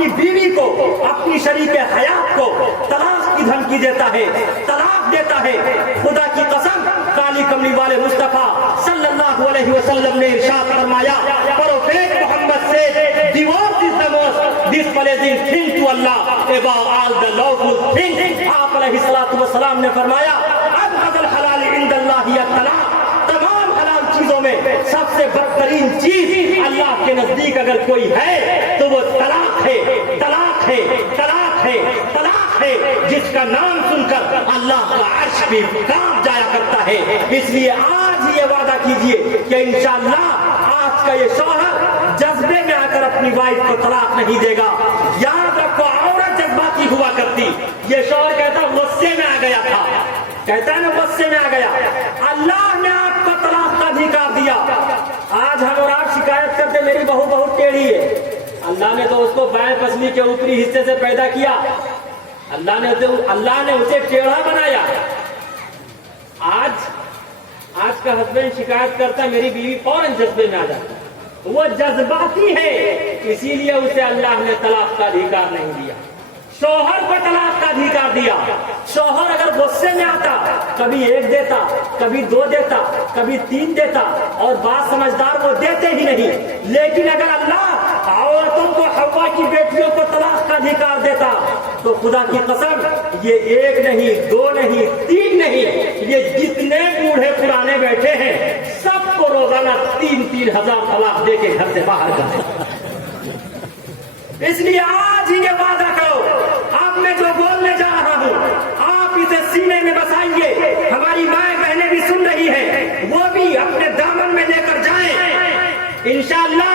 अपनी बीवी को, अपनी शरीक हयात को तलाक की धमकी देता है, तलाक देता है। खुदा की कसम, काली कमली वाले मुस्तफा सल्लल्लाहु अलैहि वसल्लम ने इरशाद फरमाया, प्रोफेट मोहम्मद से divorce is the most displeasing thing to Allah above all the lawful thing. आप अलैहिस्सलातु वस्सलाम ने फरमाया, अबगल हलाल इंदल्लाह या तलाक, तमाम हलाल चीजों में सबसे बदतरीन चीज अल्लाह के नजदीक अगर कोई है तो वो तलाक है, तलाक है, तलाक है, तलाक है, जिसका नाम सुनकर अल्लाह का अर्श भी कांप जाया करता है। इसलिए आज ये वादा कीजिए कि इंशाअल्लाह आज का ये शौहर जज्बे में आकर अपनी वाइफ को तलाक नहीं देगा। याद रखो, औरत जज्बाती हुआ करती, ये शौहर कहता गुस्से में आ गया था, कहता है ना गुस्से में आ गया। अल्लाह ने आपको तलाक का अधिकार दिया। आज हम और आप शिकायत करते मेरी बहू बहुत टेढ़ी है। अल्लाह ने तो उसको बाएं पसली के ऊपरी हिस्से से पैदा किया, अल्लाह ने उसे टेढ़ा बनाया। आज का हस्बैंड शिकायत करता मेरी बीवी फौरन जज्बे में आ जाता, वो जज्बाती है, इसीलिए उसे अल्लाह ने तलाक का अधिकार नहीं दिया। शौहर को तलाक का अधिकार दिया। शौहर अगर गुस्से में आता, कभी एक देता, कभी दो देता, कभी तीन देता, और बात समझदार वो देते ही नहीं। लेकिन अगर अल्लाह औरतों को, हव्वा की बेटियों को तलाक का अधिकार देता तो खुदा की कसम, ये एक नहीं, दो नहीं, तीन नहीं, ये जितने बूढ़े पुराने बैठे हैं सबको रोजाना 3-3 हजार तलाक दे के घर से बाहर कर दे। इसलिए आज ही ये वादा करो, अब मैं जो बोलने जा रहा हूँ आप इसे सीने में बसाइए। हमारी माएं बहनें भी सुन रही हैं, वो भी अपने दामन में लेकर जाएं। इंशाअल्लाह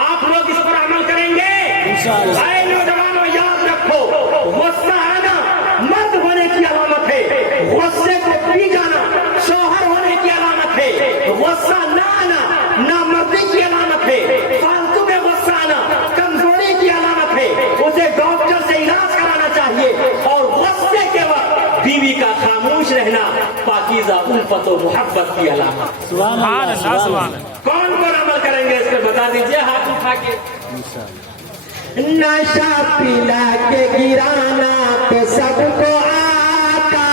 आप लोग इस पर अमल करेंगे। ऐ नौजवानों, याद रखो, गुस्सा आना मर्द होने की अलामत है, गुस्से को पी जाना शौहर होने की अलामत है, गुस्सा ना आना ना मर्दी की अलामत है, फालतू में गुस्सा आना कमजोरी की अलामत है। उसे डॉक्टर से इलाज कराना चाहिए, और गुस्से के वक्त बीवी का खामोश रहना पाकीज़ा उल्फत और मोहब्बत की अलामत। कौन कौन अमल करेंगे इस पर बता दीजिए हाथ उठा के। नशा पिला के गिराना तो सबको आता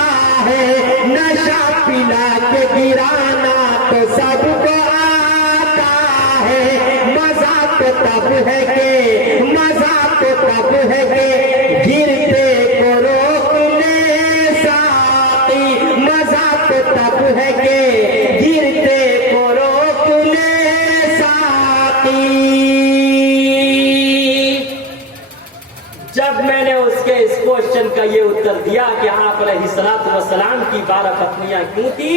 है, नशा पिला के गिराना तो सबको आता है। मजा तो तब है के, मजा तो तब है के गिरते को रोकने साथी, मजा तो तब है के गिरते को रोकने साथी। जब मैंने उसके इस क्वेश्चन का ये उत्तर दिया कि आप अलैहिस्सलातु वस्सलाम की 12 पत्नियां क्यों थी,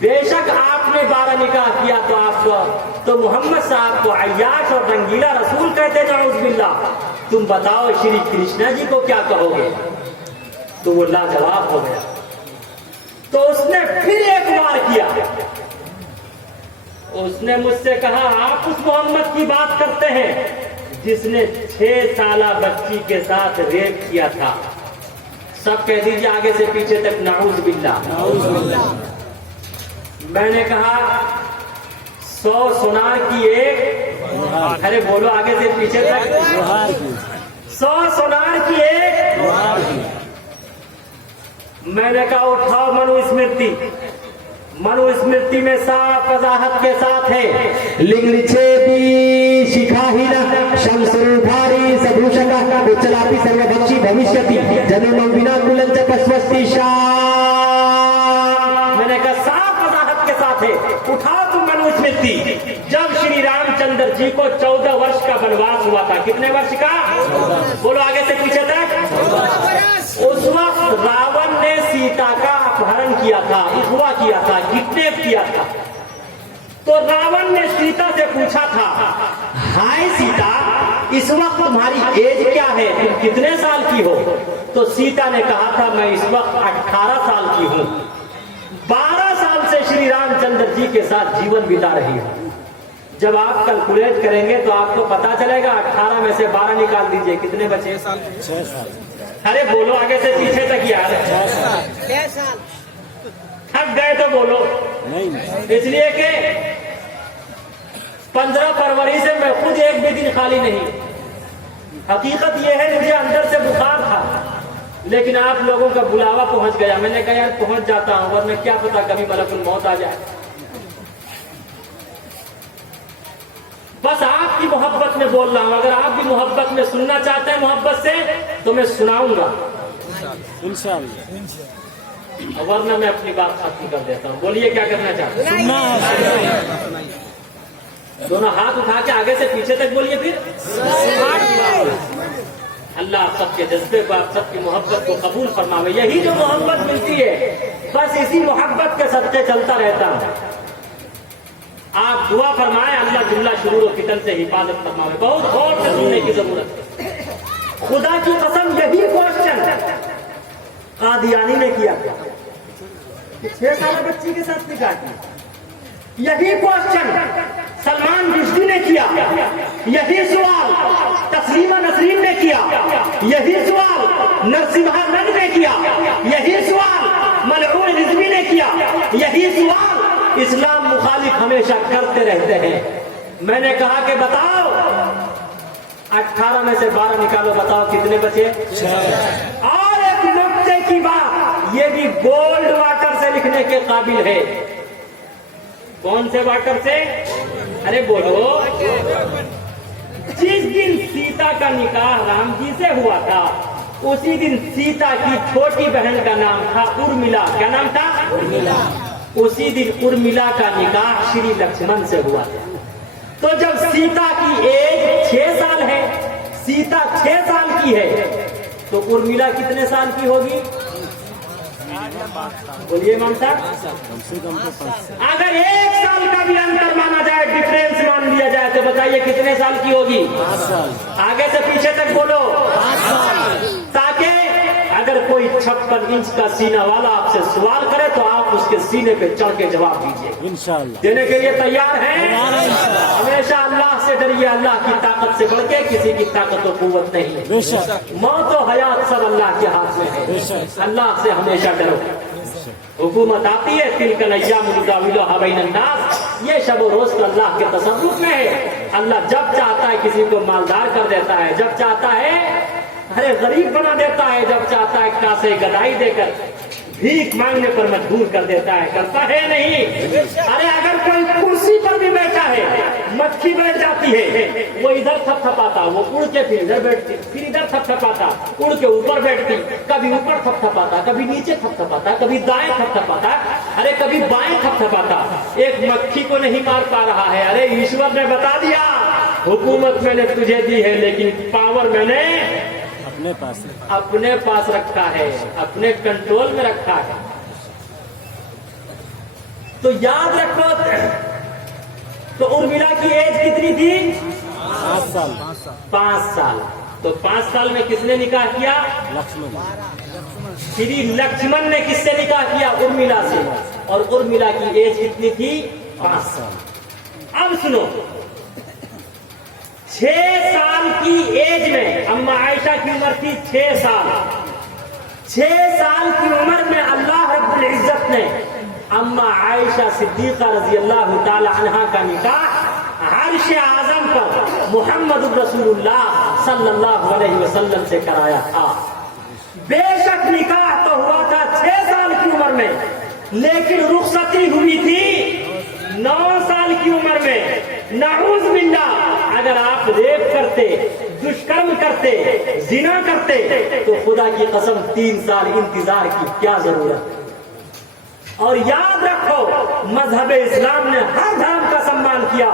बेशक आपने 12 निकाह किया तो आपको, तो मोहम्मद साहब को अय्याश और रंगीला रसूल कहते नाउज़ बिल्लाह। तुम बताओ श्री कृष्णा जी को क्या कहोगे? तो वो लाजवाब हो गया। तो उसने फिर एक बार किया, उसने मुझसे कहा आप उस मोहम्मद की बात करते हैं जिसने 6 साला बच्ची के साथ रेप किया था। सब कह दीजिए आगे से पीछे तक नाउज़ बिल्लाह। मैंने कहा 100 सोनार की एक, अरे बोलो आगे से पीछे तक, 100 सोनार की एक। मैंने कहा उठाओ मनुस्मृति। मनुस्मृति में साफ वजाहत के साथ है, लिंगछेदी शिखाहिना शमसुधारी सभूषका उच्चलापि सर्वभक्षी भविष्यति जन्मं विना कुलंच पश्वस्ति शाह। मैंने कहा साफ वजाहत के साथ है, उठाओ तुम मनुस्मृति। जब श्री रामचंद्र जी को 14 वर्ष का वनवास हुआ था, कितने वर्ष का? बोलो आगे से पीछे तक। उस वक्त रावण ने सीता का अपहरण किया था, अगवा किया था, किडनैप किया था। तो रावण ने सीता से पूछा था, हाय सीता, इस वक्त तुम्हारी एज क्या है, तुम कितने साल की हो? तो सीता ने कहा था मैं इस वक्त 18 साल की हूँ। 12 साल से श्री रामचंद्र जी के साथ जीवन बिता रही हूँ। जब आप कैलकुलेट करेंगे तो आपको पता चलेगा 18 में से 12 निकाल दीजिए, कितने बचे? 6 साल। अरे बोलो आगे से पीछे तक यार। 6 साल। थक गए तो बोलो। इसलिए कि 15 फरवरी से मैं खुद एक भी दिन खाली नहीं। हकीकत यह है मुझे अंदर से बुखार था, लेकिन आप लोगों का बुलावा पहुंच गया। मैंने कहा यार पहुंच जाता हूं, वरना क्या पता कभी मलकुल मौत आ जाए। बस आपकी मोहब्बत में बोल रहा हूं। अगर आप भी मोहब्बत में सुनना चाहते हैं मोहब्बत से तो मैं सुनाऊंगा इंशाअल्लाह, वरना मैं अपनी बात खत्म कर देता हूं। बोलिए क्या करना चाहते हैं? दोनों हाथ उठा के आगे से पीछे तक बोलिए। फिर अल्लाह आप सबके जज्बे को, आप सबकी मोहब्बत को कबूल फरमावे। यही जो मोहब्बत मिलती है, बस इसी मोहब्बत के सदके चलता रहता है। आप दुआ फरमाए अल्लाह जुमला शुरू फितन से हिफाजत फरमावे। बहुत गौर से सुनने की जरूरत है। खुदा की कसम यही क्वेश्चन कादियानी ने किया था, 6 साल बच्ची के साथ निकाह किया। यही क्वेश्चन सलमान रुश्दी ने किया। यही सवाल तस्लीमा नसरीन ने किया। यही सवाल नरसिम्हा नंद ने किया। यही सवाल मलऊन रिजवी ने किया। यही सवाल इस्लाम मुखालिफ हमेशा करते रहते हैं। मैंने कहा कि बताओ 18 में से 12 निकालो, बताओ कितने बचे? 6। और एक नुक्ते की बात, ये भी गोल्ड वाटर से लिखने के काबिल है। कौन से वाटर से? अरे बोलो। जिस दिन सीता का निकाह राम जी से हुआ था, उसी दिन सीता की छोटी बहन का नाम था उर्मिला। क्या नाम था? उर्मिला। उसी दिन उर्मिला का निकाह श्री लक्ष्मण से हुआ था। तो जब सीता की एज 6 साल है, सीता 6 साल की है, तो उर्मिला कितने साल की होगी? बोलिए इमाम साहब। अगर 1 साल का भी अंतर माना जाए, डिफरेंस मान लिया जाए, तो बताइए कितने साल की होगी? 5 साल। आगे से पीछे तक बोलो। 5 साल। ताकि अगर कोई 56 इंच का सीना वाला आपसे सवाल करे तो आप उसके सीने पे चढ़ के जवाब दीजिए। इंशाअल्लाह देने के लिए तैयार हैं? हमेशा अल्लाह से डरिए। अल्लाह की ताकत से बढ़ के किसी की ताकत और कुव्वत नहीं है। मौत और हयात सब अल्लाह के हाथ में है। अल्लाह से हमेशा डरो। हुकूमत आती है, तिलकल अय्याम नुदाविलुहा बैनन नास। ये शब रोज तो अल्लाह के तसर्रुफ में है। अल्लाह जब चाहता है किसी को मालदार कर देता है, जब चाहता है अरे गरीब बना देता है, जब चाहता है कासे गदाई देकर भीख मांगने पर मजबूर कर देता है। करता है नहीं? अरे अगर कोई कुर्सी पर भी बैठा है, मक्खी बैठ जाती है, वो इधर थपथपाता, वो उड़ के फिर इधर बैठती, फिर इधर थपथपाता, उड़ के ऊपर बैठती, कभी ऊपर थपथपाता, कभी नीचे थपथपाता, कभी दाएं थपथपाता, अरे कभी बाएं थपथपाता। एक मक्खी को नहीं मार पा रहा है। अरे ईश्वर ने बता दिया, हुकूमत मैंने तुझे दी है, लेकिन पावर मैंने अपने पास रखा है, अपने कंट्रोल में रखा है। तो याद रखो। तो उर्मिला की एज कितनी थी? 5 साल। 5 साल। तो 5 साल में किसने निकाह किया? लक्ष्मण। श्री लक्ष्मण ने किससे निकाह किया? उर्मिला से। और उर्मिला की एज कितनी थी? 5 साल। अब सुनो, 6 साल की एज में अम्मा आयशा की उम्र थी 6 साल। 6 साल की उम्र में अल्लाह रब्बुल इज्जत ने अम्मा आयशा सिद्दीका रजी अल्लाह ताला अन्हा का निकाह अर्श आजम पर मोहम्मद रसूलुल्लाह सल्लल्लाहु अलैहि वसल्लम से कराया था। बेशक निकाह तो हुआ था 6 साल की उम्र में, लेकिन रुखसती हुई थी 9 साल की उम्र में। नाऊज़ बिल्लाह, अगर आप रेप करते, दुष्कर्म करते, जिना करते, तो खुदा की कसम 3 साल इंतजार की क्या जरूरत। और याद रखो, मजहब इस्लाम ने हर धर्म का सम्मान किया,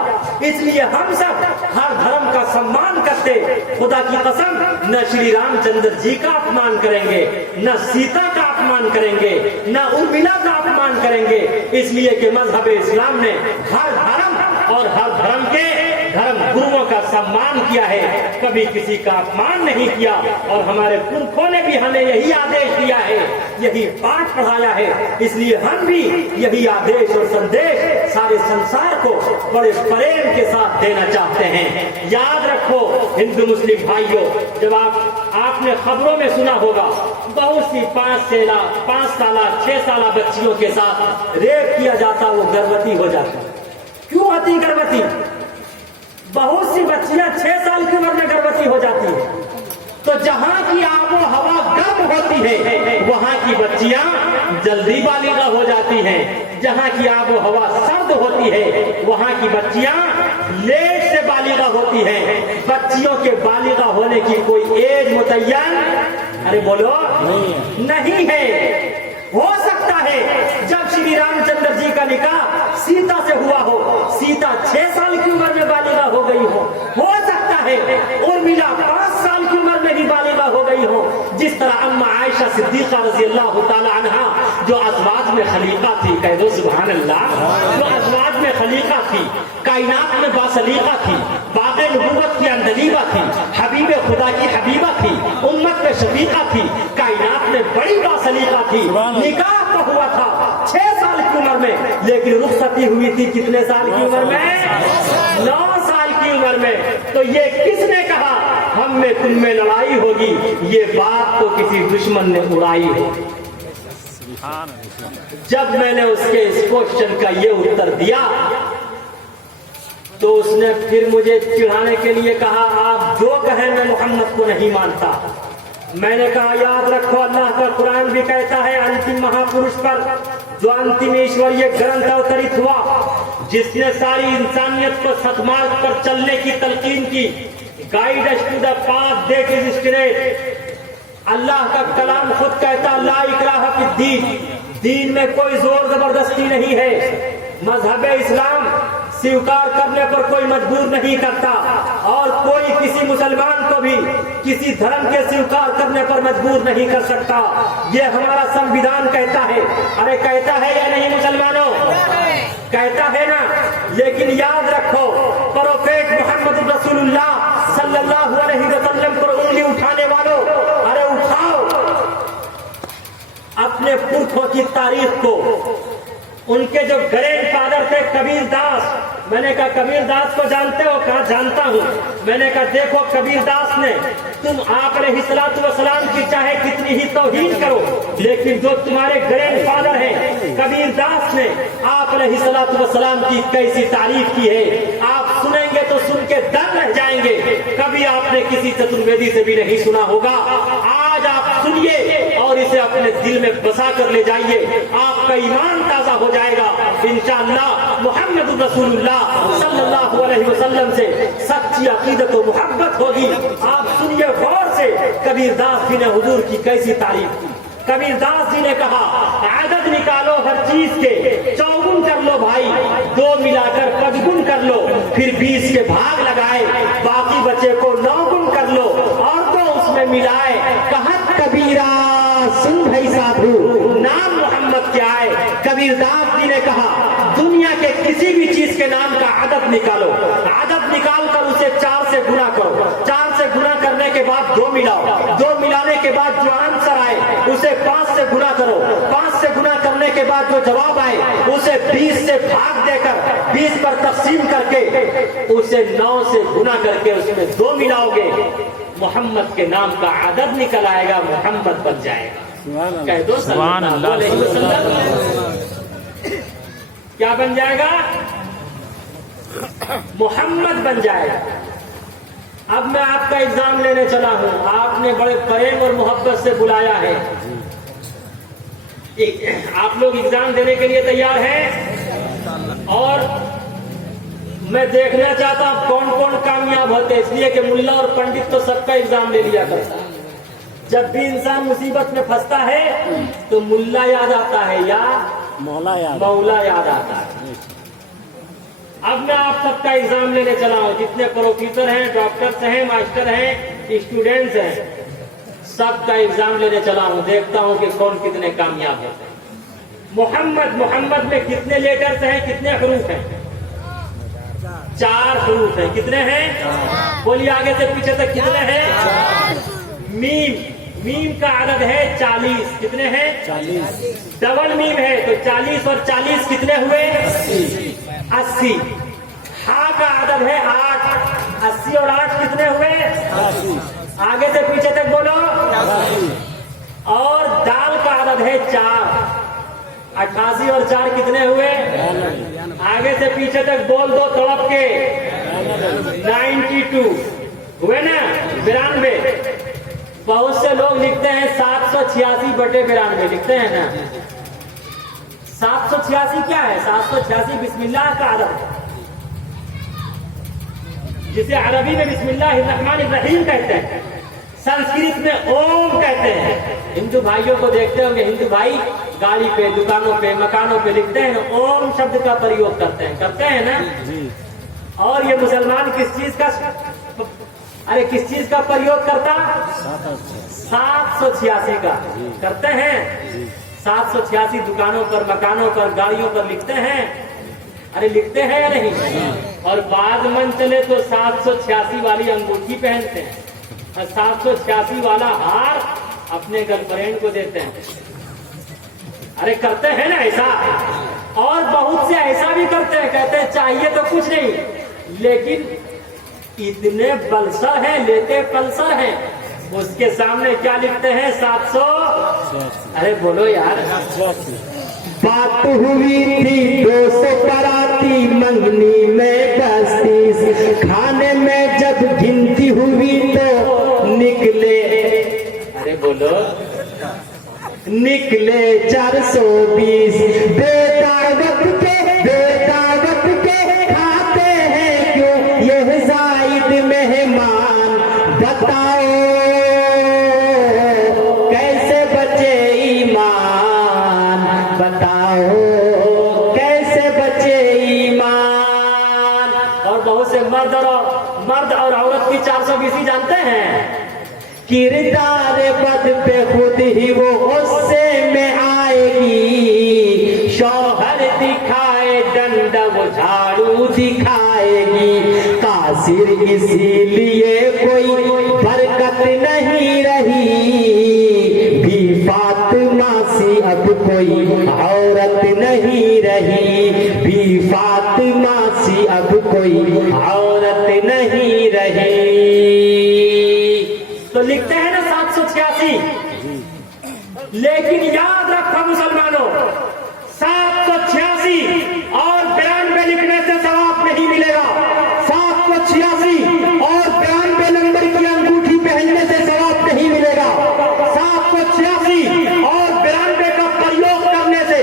इसलिए हम सब हर धर्म का सम्मान करते। खुदा की कसम, न श्री रामचंद्र जी का अपमान करेंगे, न सीता का अपमान करेंगे, न उर्मिला का अपमान करेंगे, इसलिए कि मजहब इस्लाम ने हर धर्म और हर धर्म के धर्म गुरुओं का सम्मान किया है, कभी किसी का अपमान नहीं किया। और हमारे पुरखों ने भी हमें यही आदेश दिया है, यही पाठ पढ़ाया है, इसलिए हम भी यही आदेश और संदेश सारे संसार को बड़े प्रेम के साथ देना चाहते हैं। याद रखो हिंदू मुस्लिम भाइयों, जब आपने खबरों में सुना होगा बहुत सी 5 साल 6 साल बच्चियों के साथ रेप किया जाता, वो गर्भवती हो जाती। क्यों होती गर्भवती? बहुत सी बच्चियां 6 साल की उम्र में गर्भवती हो जाती है। तो जहां की आबो हवा गर्म होती है वहां की बच्चियां जल्दी बालिगा हो जाती हैं। जहां की आबो हवा सर्द होती है वहां की बच्चियां लेट से बालिगा होती हैं। बच्चियों के बालिगा होने की कोई एज मुतय्यन, अरे बोलो, नहीं है। हो सकता है जब श्री रामचंद्र जी का निकाह सीता से हुआ हो, सीता 6 साल की उम्र में बालिगा हो गई हो सकता है उर्मिला 5 साल की उम्र में ही बालिगा हो गई हो। जिस तरह अम्मा आयशा सिद्दीका रज़ी अल्लाह तआला अन्हा जो अज़वाज में खलीका थी, कह दो सुभान अल्लाह, जो अज़वाज में खलीका थी, कायनात में बासलीका थी, बाग़े नबुव्वत की अंदलीबा थी, हबीब खुदा की हबीबा थी, उम्मत में शफीका थी, कायनात में बड़ी बासलीका थी। निकाह तो हुआ था 6 साल की उम्र में, लेकिन रुखसती हुई थी कितने साल की उम्र में? 9 साल की उम्र में। तो ये किसने कहा हम में तुम में लड़ाई होगी? ये बात तो किसी दुश्मन ने उड़ाई है। जब मैंने उसके इस क्वेश्चन का ये उत्तर दिया तो उसने फिर मुझे चिढ़ाने के लिए कहा आप जो कहें मैं मोहम्मद को नहीं मानता। मैंने कहा याद रखो अल्लाह का कुरान भी कहता है अंतिम महापुरुष पर जो अंतिम ईश्वरीय ग्रंथ अवतरित हुआ, जिसने सारी इंसानियत को सतमार्ग पर चलने की तलकीन की, guide us to the path that is straight. अल्लाह का कलाम खुद कहता ला इकराह फिद्दीन, दीन में कोई जोर जबरदस्ती नहीं है। मजहब इस्लाम स्वीकार करने पर कोई मजबूर नहीं करता और कोई किसी मुसलमान को भी किसी धर्म के स्वीकार करने पर मजबूर नहीं कर सकता। ये हमारा संविधान कहता है। अरे कहता है या नहीं मुसलमानों? कहता है ना। लेकिन याद रखो प्रोफेट मोहम्मद रसूलुल्लाह सल्लल्लाहु अलैहि वसल्लम पर उंगली उठाने वालों, अरे उठाओ अपने पुरखों की तारीख को। उनके जो ग्रैंड फादर थे कबीर दास, मैंने कहा कबीर दास को जानते हो? कहा जानता हूँ। मैंने कहा देखो कबीर दास ने तुम आप अलैहिस्सलातु वस्सलाम की चाहे कितनी ही तौहीन करो, लेकिन जो तुम्हारे ग्रैंड फादर हैं कबीर दास ने आप अलैहिस्सलातु वस्सलाम की कैसी तारीफ की है, आप सुनेंगे तो सुन के दंग रह जाएंगे। कभी आपने किसी चतुर्वेदी से भी नहीं सुना होगा। आज आप सुनिए और इसे अपने दिल में बसा कर ले जाइए, आपका ईमान ताजा हो जाएगा इंशाअल्लाह। मुहम्मद रसूलुल्लाह सल्लल्लाहु अलैहि वसल्लम से सच्ची अकीदत और मोहब्बत होगी। आप सुनिए गौर से कबीर दास जी ने हुजूर की कैसी तारीफ की। कबीर दास जी ने कहा आदत निकालो हर चीज के, 54 कर लो भाई, 2 मिलाकर 5 गुण कर लो, फिर 20 के भाग लगाए, बाकी बचे को 9 गुण कर लो और तो उसमें मिलाए। कहा कबीरा सुन भाई साधु, नाम मोहम्मद क्या है? कबीर दास जी ने कहा दुनिया के किसी भी चीज के नाम का आदत निकालो, आदत निकाल कर उसे 4 से गुना करो, 4 से गुना करने के बाद 2 मिलाओ, 2 मिलाने के बाद जो आंसर आए उसे 5 से गुना करो, 5 से गुना करने के बाद जो जवाब आए उसे 20 से भाग देकर 20 पर तकसीम करके उसे 9 से गुना करके उसमें 2 मिलाओगे, मोहम्मद के नाम का आदत निकल आएगा, मोहम्मद बन जाएगा। कह दो सल्लल्लाहु अलैहि वसल्लम। क्या बन जाएगा? मोहम्मद बन जाएगा। अब मैं आपका एग्जाम लेने चला हूं, आपने बड़े प्रेम और मोहब्बत से बुलाया है। आप लोग एग्जाम देने के लिए तैयार हैं और मैं देखना चाहता हूं कौन कौन कामयाब होते, इसलिए कि मुल्ला और पंडित तो सबका एग्जाम ले लिया करता है। जब भी इंसान मुसीबत में फंसता है तो मुल्ला याद आता है या मौला याद आता है। अब मैं आप सबका एग्जाम लेने चला हूं, जितने प्रोफेसर हैं, डॉक्टर्स हैं, मास्टर हैं, स्टूडेंट्स हैं, सबका एग्जाम लेने चला हूं। देखता हूं कि कौन कितने कामयाब होते हैं। मोहम्मद में कितने लेटर्स हैं, कितने हरूफ हैं? 4 हरूफ हैं। कितने हैं? बोलिए आगे से पीछे तक कितने हैं? मीम का आदद है 40। कितने हैं? 40। डबल मीम है तो 40 और 40 कितने हुए? 80। हा का आदद है 8। 80 और 8 कितने हुए? 80। आगे से पीछे तक बोलो। 80। और दाल का आदद है 4। 88 और 4 कितने हुए? आगे से पीछे तक बोल दो तड़प के। 92 हुए ना, 92। बहुत से लोग लिखते हैं 786/92 लिखते हैं ना। 786 क्या है? 786 बिस्मिल्लाह का अरब, जिसे अरबी में बिस्मिल्लाहिर्रहमानिर्रहीम कहते हैं, संस्कृत में ओम कहते हैं। हिंदू भाइयों को देखते होंगे, हिंदू भाई गाड़ी पे, दुकानों पे, मकानों पे लिखते हैं ना, ओम शब्द का प्रयोग करते हैं ना। और ये मुसलमान किस चीज का प्रयोग करता? 786 का करते हैं। 786 दुकानों पर, मकानों पर, गाड़ियों पर लिखते हैं। अरे लिखते हैं या नहीं? और बाद मन चले तो 786 वाली अंगूठी पहनते हैं और 786 वाला हार अपने गर्लफ्रेंड को देते हैं। अरे करते हैं ना ऐसा। और बहुत से ऐसा भी करते हैं, कहते हैं चाहिए तो कुछ नहीं, लेकिन इतने बलसर हैं, लेते पल्सर हैं, उसके सामने क्या लिखते हैं? 700। अरे बोलो यार। बात हुई थी 200 पराती, मंगनी में 32, खाने में जब गिनती हुई तो निकले, अरे बोलो, निकले 420। बेदावत के खाते हैं क्यों ये जायद मेहमान, बताओ कैसे बचे ईमान, बताओ कैसे बचे ईमान। और बहुत से मर्द और औरत की 420 जानते हैं? किरदार बद पे खुद ही वो गुस्से में आएगी, शौहर दिखाए डंड वो झाड़ू दिखाएगी, कासिर इसीलिए कोई बरकत नहीं रही, भी फातिमा सी अब कोई औरत नहीं रही, भी फातिमा सी अब कोई औरत नहीं रही। तो लिखते हैं ना 786। लेकिन याद रखो मुसलमानों, 786 और 92 लिखने से सवाब नहीं मिलेगा। 786 और 92 नंबर की अंगूठी पहनने से सवाब नहीं मिलेगा। 786 और 92 का प्रयोग करने से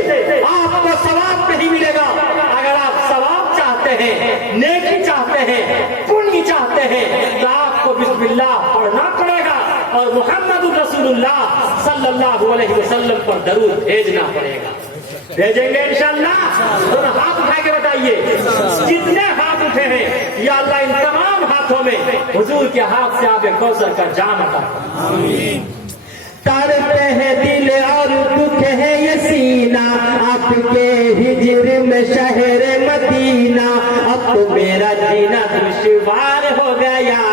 आपको सवाब नहीं मिलेगा। अगर आप सवाब चाहते हैं, नेकी चाहते हैं, पुण्य चाहते हैं, तो आपको बिस्मिल्लाह पढ़ना पड़ेगा और मुहम्मदुर रसूलुल्लाह सल्लल्लाहु अलैहि वसल्लम पर दरूद भेजना पड़ेगा। भेजेंगे इंशाअल्लाह? दोनों हाथ उठा के बताइए, जितने हाथ उठे हैं या अल्लाह इन तमाम हाथों में हुजूर के हाथ से आबे कौसर का जाम अता फरमाए। तड़पे है दिल और दुख है ये सीना, आपके हिजर में शहर मदीना, अब तो मेरा जीना दुश्वार हो गया,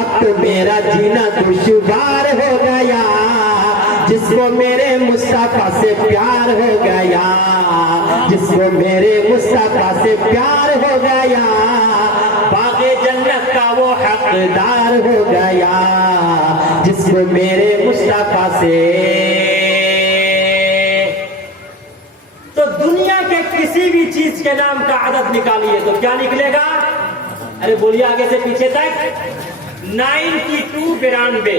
अब तो मेरा जीना दुश्वार हो गया, जिसको मेरे मुस्तफा से प्यार हो गया, जिसको मेरे मुस्तफा से प्यार हो गया, बागे जन्नत का वो हकदार हो गया, जिसको मेरे मुस्तफा से। तो दुनिया के किसी भी चीज के नाम का आदत निकालिए तो क्या निकलेगा? अरे बोलिए आगे से पीछे तक। 92 92।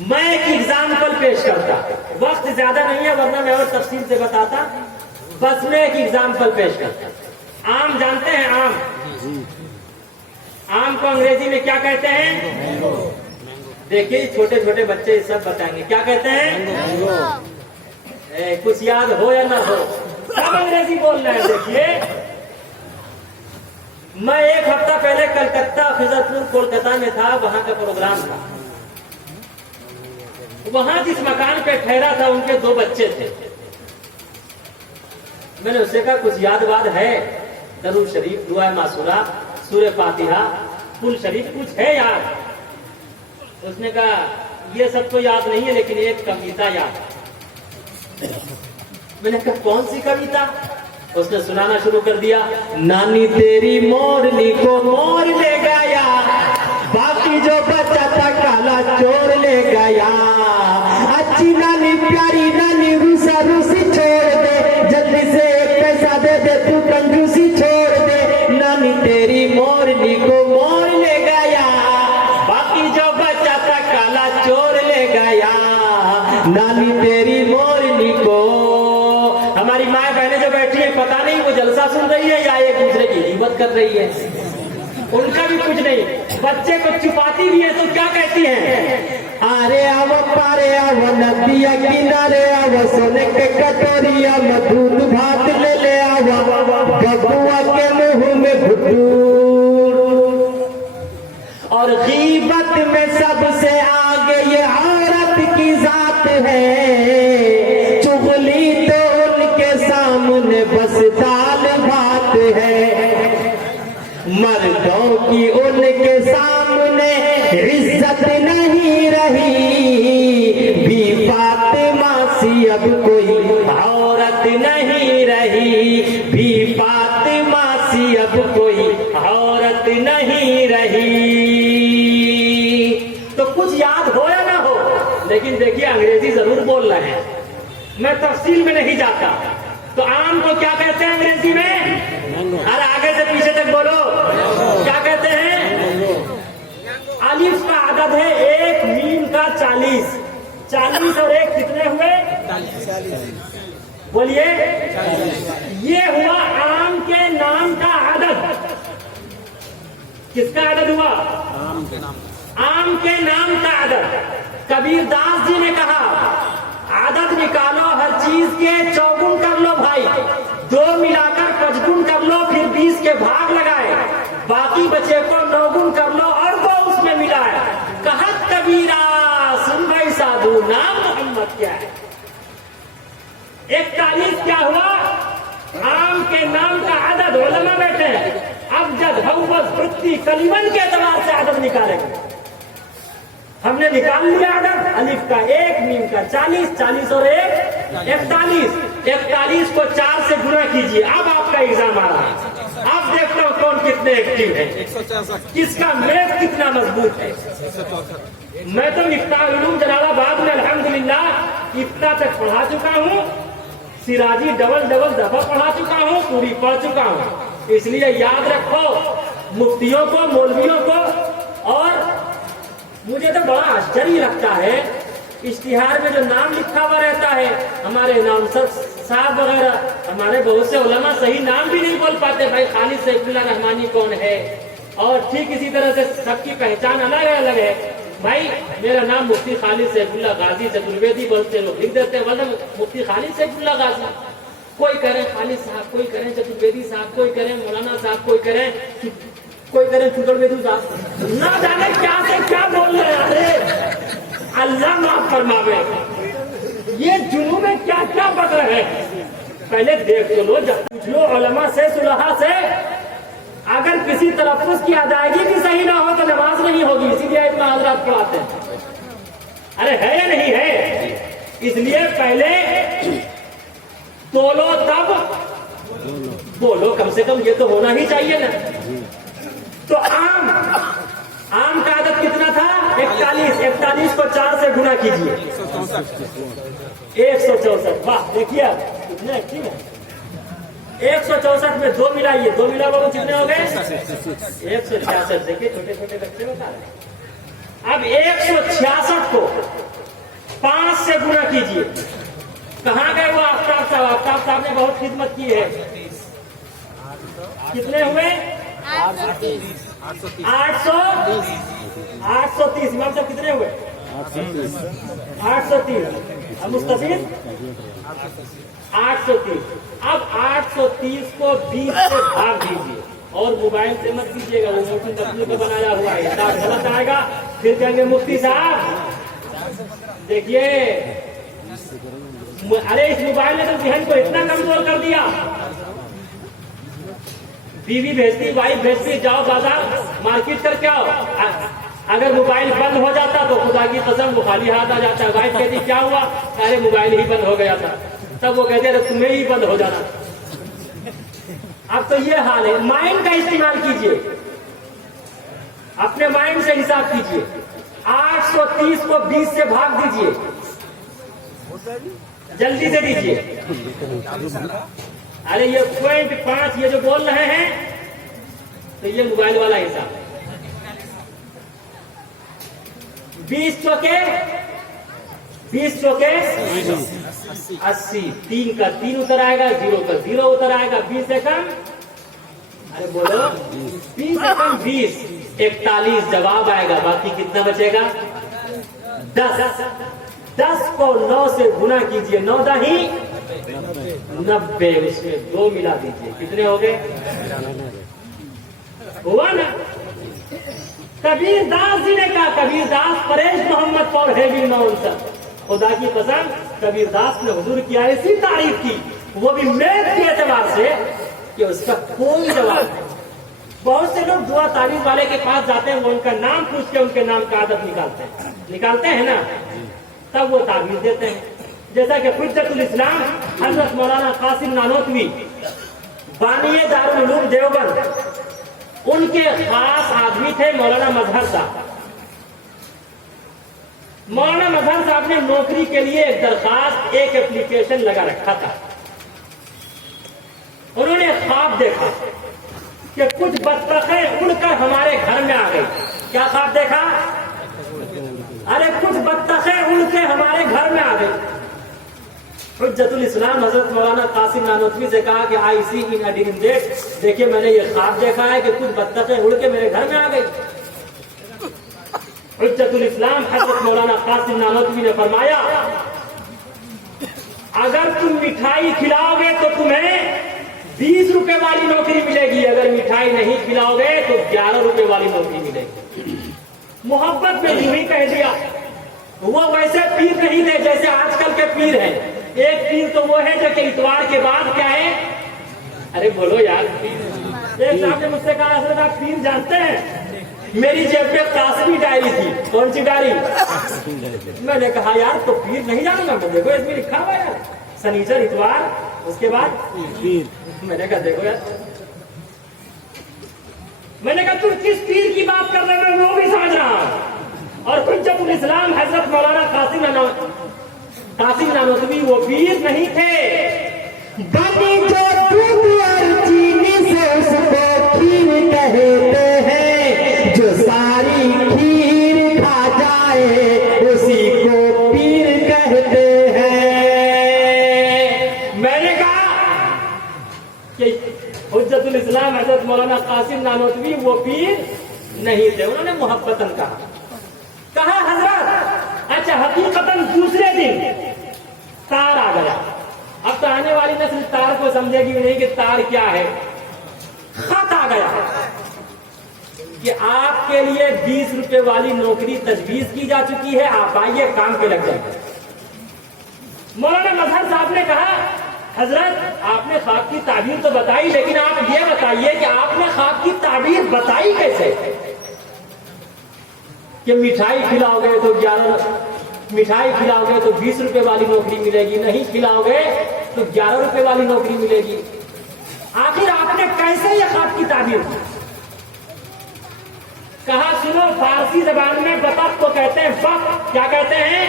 मैं एक एग्जाम्पल पेश करता, वक्त ज्यादा नहीं है वरना मैं और तफसील से बताता, बस मैं एक एग्जाम्पल पेश करता। आम जानते हैं? आम को अंग्रेजी में क्या कहते हैं? देखिए छोटे छोटे बच्चे सब बताएंगे क्या कहते हैं। कुछ याद हो या ना हो, सब अंग्रेजी बोल रहे हैं। देखिए मैं एक हफ्ता पहले कलकत्ता, फिजरपुर, कोलकाता में था, वहां का प्रोग्राम था। वहां जिस मकान पे ठहरा था उनके 2 बच्चे थे। मैंने उससे कहा कुछ याद वाद है? दरूद शरीफ, दुआ मासूरा, सूरह फातिहा, कुल शरीफ कुछ है याद? उसने कहा ये सब तो याद नहीं है लेकिन एक कविता याद है। मैंने कहा कौन सी कविता? उसने सुनाना शुरू कर दिया। नानी तेरी मोरनी को मोर ले गया, बाकी जो बचा था काला चोर ले गया, अच्छी नानी प्यारी नानी रूसा रूसी छोड़ दे, जल्दी से एक पैसा दे दे तू कंजूसी छोड़ दे, नानी तेरी नानी तेरी मोरनी को। हमारी माए बहनें जो बैठी है, पता नहीं वो जलसा सुन रही है या एक दूसरे की हिम्मत कर रही है, उनका भी कुछ नहीं। बच्चे को छुपाती भी है तो क्या कहती है, अरे आव पारे आव नदिया किनारे आव, सोने के कटोरिया में दूध भात ले आव, बबुआ के मुंह में भुटूर। और गीबत में सबसे आगे ये औरत की जात है, चुगली तो उनके सामने बस दाल भात है। मर्दों की उनके सामने इज्जत नहीं रही, भी फातिमा सी अब कोई औरत नहीं रही, भी फातिमा सी अब कोई औरत नहीं रही। तो कुछ याद हो या ना हो, लेकिन देखिए अंग्रेजी जरूर बोल रहे हैं, मैं तफसील में नहीं जाता। तो आम को क्या कहते हैं अंग्रेजी में, अरे आगे से पीछे तक बोलो, क्या कहते हैं? अलिफ का आदद है 1, मीम का 40, 40 और 1 कितने हुए? 40। बोलिए, ये हुआ आम के नाम का आदद। किसका आदद हुआ? आम के नाम का आदद। कबीर दास जी ने कहा, आदत निकालो हर चीज के, चौगुन कर लो भाई, 2 मिलाकर 5 गुण कर लो, फिर 20 के भाग लगाए, बाकी बचे को 9 गुण कर लो और 2 उसमें मिलाए। कहत कबीरा सुन भाई साधु, नाम मोहम्मद क्या है? 41 क्या हुआ? आम के नाम का आदद। उलमा बैठे हैं, अब जब हवस वृत्ति कलिमन के एतबार से आदद निकालेंगे। हमने निकाल लिया आदद, अलिफ का 1, मीम का 40, 40 और 1 41। 41 को 4 से गुणा कीजिए। अब आपका एग्जाम आ रहा है, अब देखता हूँ कौन कितने एक्टिव है, किसका मैथ कितना मजबूत है। मैं तो मिफ्ताह उलूम जलालाबाद में अल्हम्दुलिल्लाह इतना तक पढ़ा चुका हूँ, सिराजी डबल दफा पढ़ा चुका हूँ, पूरी पढ़ चुका हूँ। इसलिए याद रखो मुफ्तियों को, मौलवियों को। और मुझे तो बड़ा आश्चर्य लगता है, इश्तिहार में जो नाम लिखा हुआ रहता है, हमारे नाम साहब वगैरह, हमारे बहुत से उलमा सही नाम भी नहीं बोल पाते, भाई खालिद सैफुल्लाह रहमानी कौन है। और ठीक इसी तरह से सबकी पहचान अलग अलग है। भाई मेरा नाम मुफ्ती खालिद सैफुल्लाह गाजी चतुर्वेदी बोलते लोग लिख देते हैं, मतलब मुफ्ती खालिद सैफुल्लाह गाजी। कोई करें खालिद साहब, कोई करें चतुर्वेदी साहब, कोई करें मौलाना साहब, कोई करें चतुर्वेदी साहब, ना जाने क्या से क्या बोल रहे हैं। अरे अल्लाह माफ फरमावे, ये जुनून में क्या क्या बक रहे हैं। पहले देख तो लो, जब पूछ लो उलमा से, सुलहा से, अगर किसी तलफ्फुज़ की अदायगी भी सही ना हो तो नमाज नहीं होगी। इसीलिए इतना हजरात पढ़ाते हैं। अरे है या नहीं है? इसलिए पहले तोलो तब बोलो, कम से कम ये तो होना ही चाहिए ना। तो आम का आदत कितना था? 41। 41 को 4 से गुणा कीजिए, 164। वाह, देखिए कितने एक्टिव है। 164 में 2 मिलाइए, 2 मिला बाबू कितने हो गए? 166। देखिए छोटे छोटे बच्चे बता रहे। अब 166 को 5 से गुणा कीजिए। कहाँ गए वो आफ्ताब साहब? आफ्ताब साहब ने बहुत खिदमत की है। कितने हुए? 830। इमाम साहब कितने हुए? 830। अब मुस्तफीद 830। अब 830 को 20 से भाग दीजिए, और मोबाइल से मत कीजिएगा, वो मोटी तस्वीर का बनाया हुआ है, हिसाब गलत आएगा। फिर कहेंगे मुफ्ती साहब देखिए, अरे इस मोबाइल ने तो जहन को इतना कमजोर कर दिया। बीवी भेजती, वाइफ भेजती, जाओ बाजार मार्केट करके आओ। अगर मोबाइल बंद हो जाता तो खुदा की कसम वो खाली हाथ आ जाता है। वाइफ कहती क्या हुआ? अरे मोबाइल ही बंद हो गया था। तब वो कहते अरे तुम्हें ही बंद हो जाना। अब तो ये हाल है। माइंड का इस्तेमाल कीजिए, अपने माइंड से हिसाब कीजिए। 830 को 20 से भाग दीजिए, जल्दी से दीजिए। अरे ये 0.5 ये जो बोल रहे हैं, तो ये मोबाइल वाला हिसाब। 20 चौके 20 चौके 80, 3 का 3 उतर आएगा, 0 का 0 उतर आएगा, 20 एकम, अरे बोलो 20 एकम 20, 41 जवाब आएगा। बाकी कितना बचेगा? 10। 10 को 9 से गुना कीजिए, 9 दही 90, उसमें 2 मिला दीजिए, कितने हो गए? हुआ ना? कबीरदास जी ने कहा, कबीरदास परेश मोहम्मद और हैवी नौंसर, खुदा की कसम कबीरदास ने हुजूर की ऐसी तारीफ की, वो भी मैथ के एतबार से कि उसका कोई जवाब नहीं। बहुत से लोग दुआ तारीफ वाले के पास जाते हैं, वो उनका नाम पूछ के उनके नाम का आदत निकालते हैं ना, तब वो ताबीर देते हैं। जैसा कि हुज्जतुल इस्लाम हजरत मौलाना कासिम नानोतवी बानिए दारुल उलूम देवबंद, उनके खास आदमी थे मौलाना मजहर साहब। मौलाना मजहर साहब ने नौकरी के लिए एक दरखास्त, एक एप्लीकेशन लगा रखा था। उन्होंने ख्वाब देखा कि कुछ बत्तखें उड़कर हमारे घर में आ गई। क्या ख्वाब देखा? अरे कुछ बत्तखें उड़ के हमारे घर में आ गई। हुज्जतुल इस्लाम हजरत मौलाना कासिम नानोतवी से कहा कि आई सी इन अ ड्रीम दैट, देखिए मैंने ये ख्वाब देखा है कि कुछ बत्तखें उड़ के मेरे घर में आ गई। हुज्जतुल इस्लाम हजरत मौलाना कासिम नानोतवी ने फरमाया, अगर तुम मिठाई खिलाओगे तो तुम्हें 20 रुपए वाली नौकरी मिलेगी, अगर मिठाई नहीं खिलाओगे तो 11 रुपए वाली नौकरी मिलेगी। मोहब्बत में यूं ही कह दिया। वो वैसे पीर नहीं थे जैसे आजकल के पीर हैं। एक पीर तो वो है जो कि इतवार के बाद क्या है, अरे बोलो यार, एक साहब ने मुझसे कहा, असद आप पीर जानते हैं? मेरी जेब पे कासमी डायरी थी। कौन सी डायरी? मैंने कहा यार तो पीर नहीं जानूंगा मैं, देखो इसमें लिखा हुआ यार शनिचर इतवार, उसके बाद पीर। मैंने कहा देखो यार, मैंने कहा तुम किस पीर की बात कर रहे हो, वो भी समझ रहा। और हुज्जतुल इस्लाम हजरत मौलाना कासिम नानोतवी वो पीर नहीं थे। बनी जो दूध और चीनी से उसको खीर कहते हैं, जो सारी खीर खा जाए उसी को पीर कहते हैं। मैंने कहा कि हुज्जतुल इस्लाम हजरत मौलाना कासिम नानोतवी वो पीर नहीं थे, उन्होंने मोहब्बतन कहा हजरत। अच्छा, हकीकतन दूसरे दिन तार आ गया। अब तो आने वाली नस्ल तार को समझेगी नहीं कि तार क्या है। खत आ गया कि आपके लिए 20 रुपए वाली नौकरी तजवीज की जा चुकी है, आप आइए काम पे लग जाइए। मौलाना मजहर साहब ने कहा, हजरत आपने ख्वाब की ताबीर तो बताई, लेकिन आप ये बताइए कि आपने ख्वाब की ताबीर बताई कैसे कि मिठाई खिलाओगे तो 20 रुपए वाली नौकरी मिलेगी, नहीं खिलाओगे तो 11 रुपए वाली नौकरी मिलेगी। आखिर आपने कैसे ये ख्वाब की ताबीर की? कहा सुनो, फारसी जबान में बतख को कहते हैं बक। क्या कहते हैं?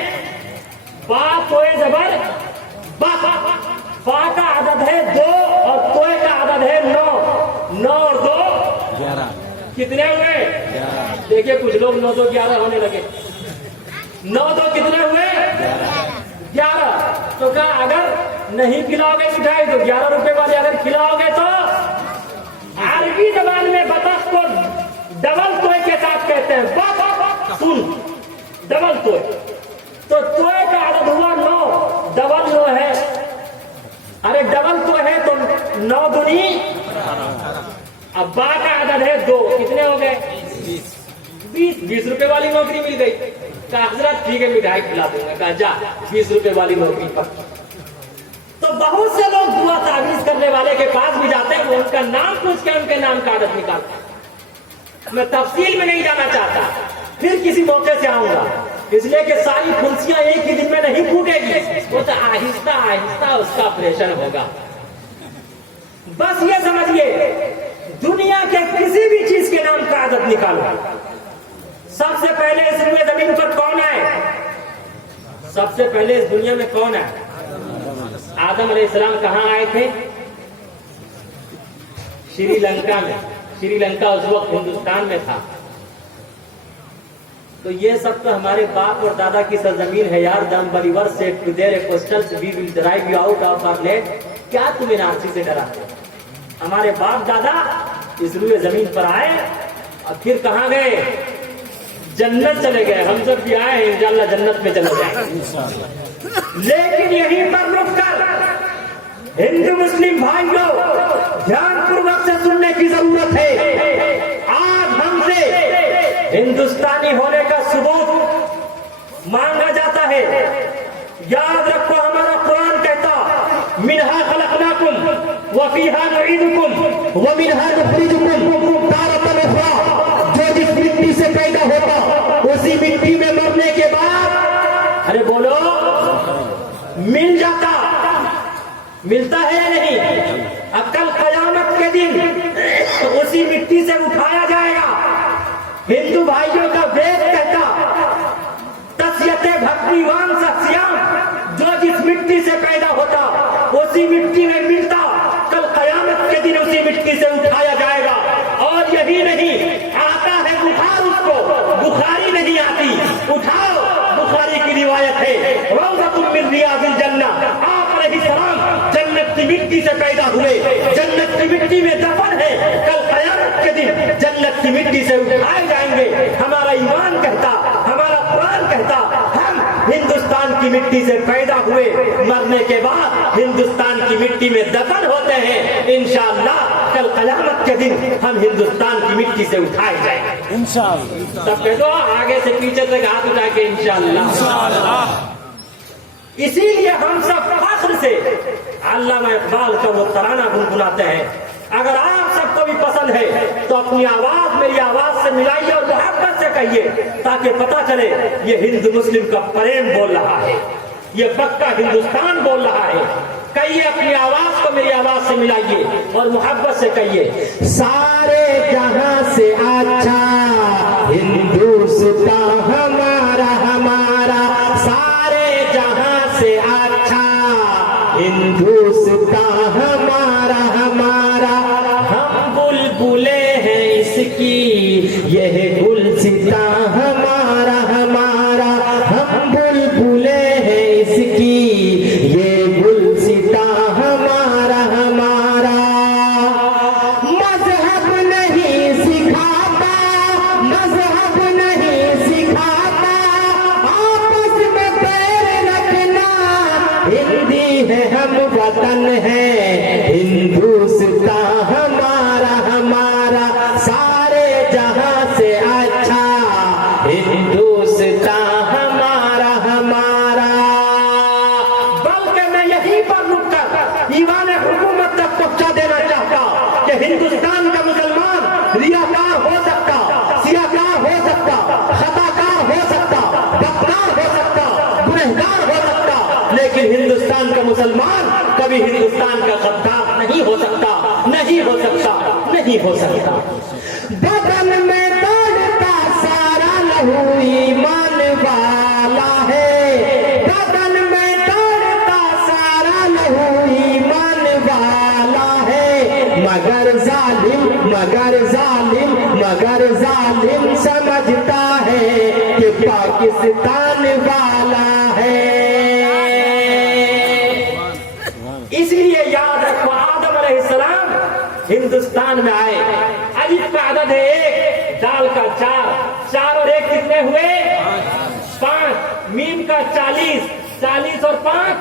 बा तोए जबर बक। बा का आदद है 2 और तोए का आदद है 9। 9 और 2 11। कितने हुए? 11। देखिए कुछ लोग 9 2 11 होने लगे। 9 2 कितने हुए? 11। तो कहा अगर नहीं खिलाओगे मिठाई तो 11 रुपए वाली, अगर खिलाओगे तो अरबी जबान में बतख को डबल तोय के साथ कहते हैं। बक सुन, डबल तोय। तो तोय का आदद हुआ 9, डबल 9 है। अरे डबल तो है तो 9 दूनी, अब बा का आदद है 2, कितने हो गए? 20 रुपए वाली नौकरी मिल गई। कहा हजरत ठीक है मिठाई खिला दूंगा। कहा जा 20 रुपए वाली नौकरी पर। तो बहुत से लोग दुआ तावीज करने वाले के पास भी जाते हैं, वो उनका नाम पूछ के उनके नाम का आदत निकालते हैं। मैं तफसील में नहीं जाना चाहता, फिर किसी मौके से आऊंगा, इसलिए कि सारी फुंसियां एक ही दिन में नहीं फूटेगी, वो तो आहिस्ता आहिस्ता उसका ऑपरेशन होगा। बस ये समझिए, दुनिया के किसी भी चीज के नाम का आदत निकालो। सबसे पहले इस दुनिया जमीन पर कौन है? सबसे पहले इस दुनिया में कौन है? आदम अलैहिस्सलाम कहां आए थे? श्रीलंका में। श्रीलंका उस वक्त हिंदुस्तान में था। तो ये सब तो हमारे बाप और दादा की सरजमीन है यार। दम बरीवर से देर questions we will drive you out of our land. क्या तुम्हें नाची से डरा? हमारे बाप दादा इस रुए जमीन पर आए और फिर कहाँ गए? जन्नत चले गए। हम सब भी आए हैं इंशाअल्लाह जन्नत में चले जाएंगे। लेकिन यहीं पर रुककर हिंदू मुस्लिम भाइयों ध्यानपूर्वक से सुनने की जरूरत है। आज हमसे हिंदुस्तानी होने का सबूत मांगा जाता है। याद रखो हमारा कुरान कहता मिन्हा खलकनाकुम व फीहा नुईदुकुम व मिन्हा नुखरिजुकुम तारतन उखरा। जो जिस मिट्टी से पैदा होता उसी मिट्टी में मरने के बाद, अरे बोलो, मिल जाता। मिलता है या नहीं? अब कल कयामत के दिन तो उसी मिट्टी से उठाया जाएगा। हिंदू भाइयों का वेद कहता तस्यते भक्तिवान सत्स्याम, जो जिस मिट्टी से पैदा होता उसी मिट्टी में मिलता। कल कयामत के दिन उसी मिट्टी से उठाया जाएगा। और यही नहीं, आता है बुखार, उसको बुखारी नहीं आती। उठाओ, बुखारी की रिवायत है रौज़तुम मिन रियाज़िल जन्नह। आप अलैहिस्सलाम जन्नत की मिट्टी से पैदा हुए, जन्नत की मिट्टी में दफन है। कल कयामत के दिन जन्नत की मिट्टी से उठाए जाएंगे। हमारा ईमान कहता, हमारा कुरान कहता हम हिंदुस्तान की मिट्टी से पैदा हुए, मरने के बाद हिंदुस्तान की मिट्टी में दफन होते हैं। इंशाअल्लाह कल कयामत के दिन हम हिंदुस्तान की मिट्टी से उठाए जाएंगे इंशाअल्लाह। तब कह दो आगे से पीछे तक हाथ उठा के इंशाअल्लाह। इसीलिए हम सब फख्र से अल्लामा इकबाल का वो तराना गुनगुनाते हैं। अगर आप सबको भी पसंद है तो अपनी आवाज मेरी आवाज से मिलाइए और मोहब्बत से कहिए, ताकि पता चले ये हिंदू मुस्लिम का प्रेम बोल रहा है, ये पक्का हिंदुस्तान बोल रहा है। कहिए, अपनी आवाज को मेरी आवाज से मिलाइए और मोहब्बत से कहिए, सारे जहां से अच्छा हिंदुस्तान हमारा हमारा, सारे जहां से अच्छा हिंदुस्तान हमारा हमारा। हम बुलबुले हैं इसकी, यह गुलसिता हमारा हमारा। हम बुलबुले हैं इसकी, ये गुलसिता हमारा हमारा। मजहब नहीं सिखाता, मजहब नहीं सिखाता, आपस में पैर रखना। हिंदी है हम वतन है, हिंदुस्तान हमारा हमारा। सारे जहां से अच्छा हिंदुस्तान हमारा हमारा। बल्कि मैं यहीं पर रुककर ईवान हुकूमत तक पहुंचा देना चाहता कि हिंदुस्तान का मुसलमान रियाकार हो सकता, सियाकार हो सकता, खताकार हो सकता, बदकार हो सकता, गुनहगार हो सकता, लेकिन हिंदुस्तान का मुसलमान कभी हिंदुस्तान का गद्दार नहीं हो सकता, नहीं हो सकता, नहीं हो सकता। बदन में दौड़ता सारा लहू ईमान वाला है, बदन में दौड़ता सारा लहू ईमान वाला है। मगर जालिम, मगर जालिम, मगर जालिम समझता है कि पाकिस्तान वाला है। इसलिए याद रखो, आदम अलैहिस्सलाम हिंदुस्तान में आए। अलिफ का अदद है 1, दाल का 4, 4 और 1 कितने हुए? 5। मीम का 40, 40 और 5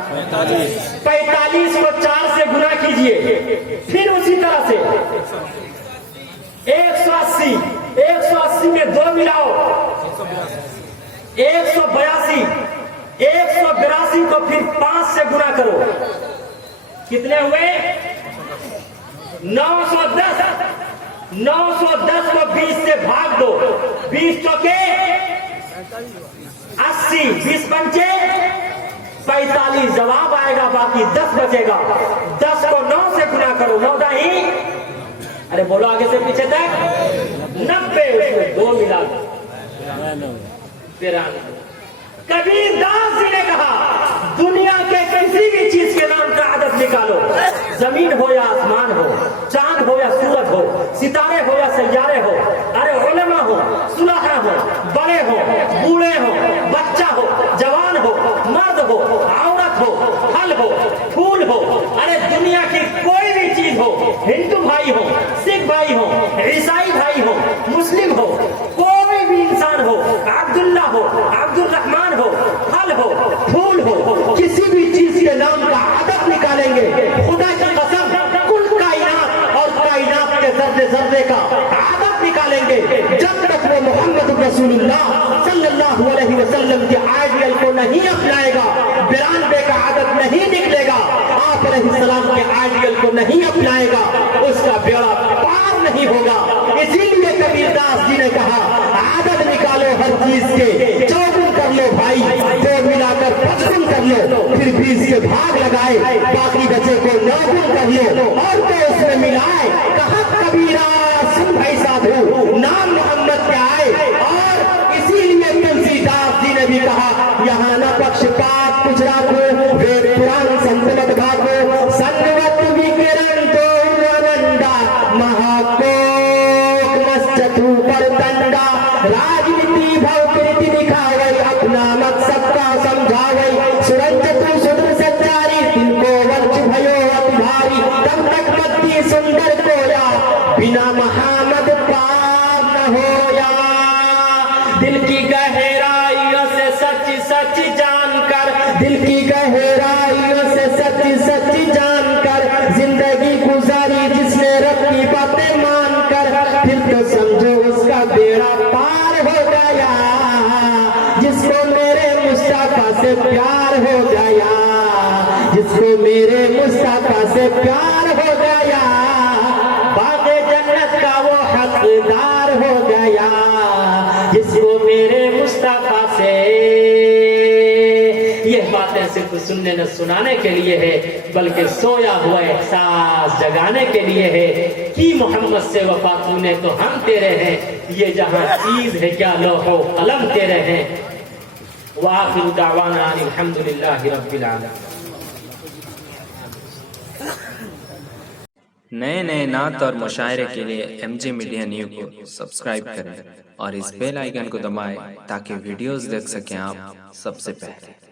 45 को 4 से गुना कीजिए। फिर उसी तरह से 180, 180 में 2 मिलाओ 182, 182 को फिर 5 से गुना करो। कितने हुए? 910। 910 को 20 से भाग दो, 20 चौके 80, 20 पंचे 45, जवाब आएगा, बाकी 10 बचेगा। 10 को 9 से गुना करो, 9 दाही, अरे बोलो आगे से पीछे तक 90, उसमें 2 मिला 93। कबीर दास जी ने कहा दुनिया के किसी भी चीज के नाम का आदत निकालो, जमीन हो या आसमान हो, चांद हो या सूरज हो, सितारे हो या सैयारे हो, अरे उलमा हो, सुलहा हो, बड़े हो, बूढ़े हो, बच्चा हो, जवान हो, मर्द हो, औरत हो, फल हो, फूल हो, अरे दुनिया की कोई भी चीज हो, हिंदू भाई हो, सिख भाई हो, ईसाई भाई हो, मुस्लिम हो, कोई भी इंसान हो, अब्दुल्ला हो, अब्दुल रहमान हो, फल हो, फूल हो, किसी भी चीज के नाम का आदत निकालेंगे, खुदा की कसम कुल कायनात और कायनात के जर्रे जर्रे का आदत निकालेंगे। जब तक वो मोहम्मद रसूलुल्लाह सल्लल्लाहु अलैहि वसल्लम के आइडियल को नहीं अपनाएगा, 92 का आदत नहीं निकलेगा, आप अलैहिस्सलाम के आइडियल को नहीं अपनाएगा, उसका बेड़ा पार नहीं होगा। इसीलिए कबीरदास जी ने कहा, आदत निकालो हर चीज के, चौगुन कर लो भाई, दो मिलाकर 55 कर लो, फिर 20 के भाग लगाए, बाकी बचे को 9 गुण कर लो और तो उसमें मिलाए। कहा कबीरा सुन भाई साधु, नाम मोहम्मद के आए। और इसीलिए तुलसीदास जी ने भी कहा, यहाँ न पक्षपात कुछ राखो, वेद पुराण संत भागो, संगवत विकिरण दो अनंदा, महाकोक मस्तु पर दंडा, राजनीति भवकृति दिखावे, अपना मकसद का समझावे, सुरंजतु सुदृढ़ सच्चारी, तिनको वर्ष भयो अति भारी, तब तक मत्ती सुंदर कोया, बिना महामद पार न होया। दिल की गहराइयों से सच सच जानकर, दिल की गहराइयों से सच सच जानकर, जिंदगी गुजारी जिसने रब की बातें मानकर, फिर तो समझो उसका बेड़ा पार हो गया, जिसको मेरे मुस्तफा से प्यार हो गया, जिसको मेरे मुस्तफा से प्यार हो गया, बागे जन्नत का वो हकदार हो गया, जिसको मेरे मुस्तफा से। यह बातें सिर्फ सुनने न सुनाने के लिए है, बल्कि सोया हुआ एहसास जगाने के लिए है कि मोहम्मद से वफा तूने तो हम तेरे हैं, ये जहां चीज है क्या लौहो कलम तेरे हैं। व आखिरु दावाना अल्हम्दुलिल्लाहि रब्बिल आलमीन। नए नए नात और मुशायरे के लिए MJ मीडिया न्यू को सब्सक्राइब करें और इस बेल आइकन को दबाएं ताकि वीडियोस देख सकें आप सबसे पहले।